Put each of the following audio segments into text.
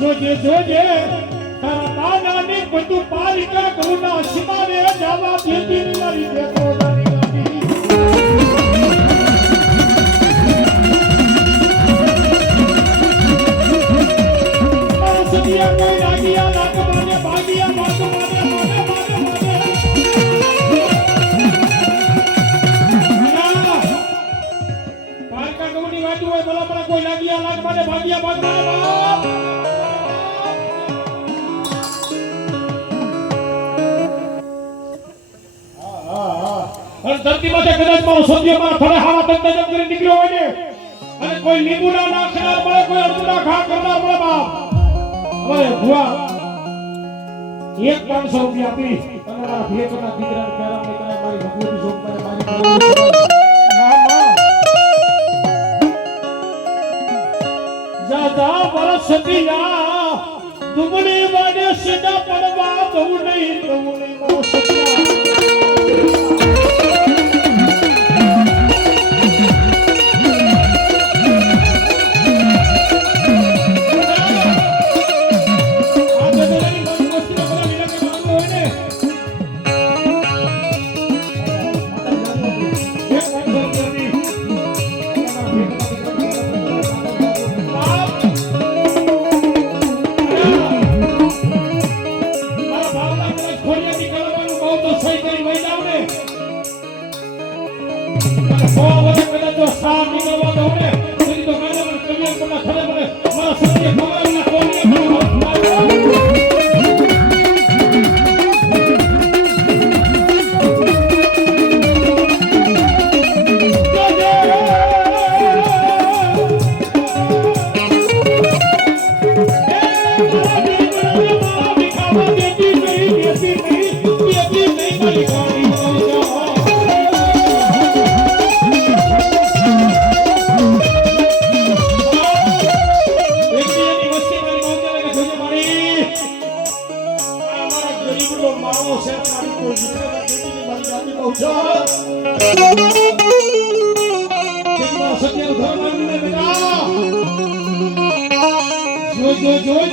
જોજે જોજે તારા માનાની બધું પારી કર કરુણા સીમાને જવા દેતી મારી દેતો સદિયા કોઈ લાગિયા લાગ માને ભાગિયા માત માને માને પારકા ગૌની વાતું હોય બોલા બોલા કોઈ લાગિયા લાગ માને ભાગિયા માત માને ધરતી માથે કદાચ મારો સત્ય મારા થડે હાવા તંત્ર જમ કરી નીકળ્યો હોય ને અને કોઈ લીંબુના નાખનાર મળે કોઈ અર્જુના ઘા કરનાર મળે બાપ હવે ભુવા 1-500 રૂપિયા આપી અને મારા ભેટના દીકરાને પેરામણી કરે મારી ભગવતી જોગ કરે મારી જા જા વરસ સતિયા દુબળી વાડે સીધા પડવા બહુ નહીં મારો સત્યા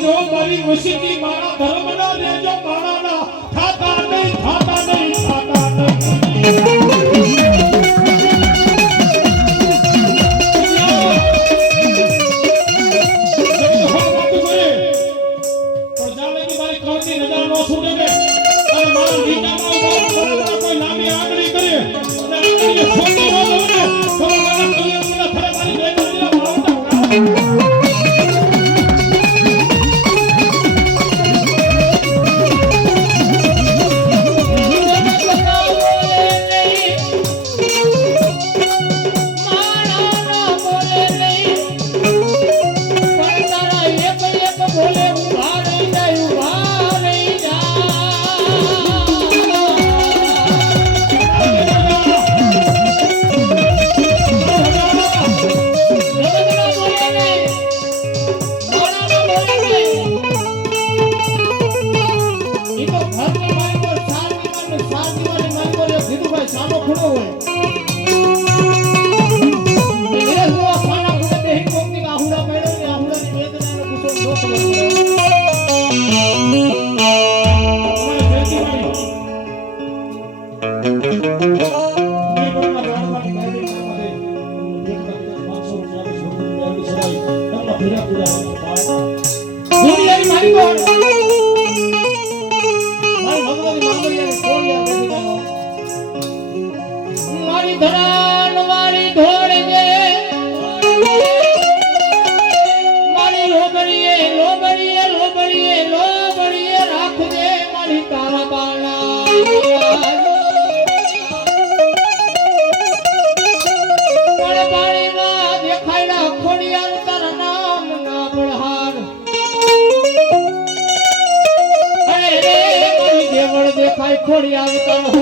જો મારી વસીતી મારા ધર્મના લેજો મારાના થાતા નહીં ખોડિયા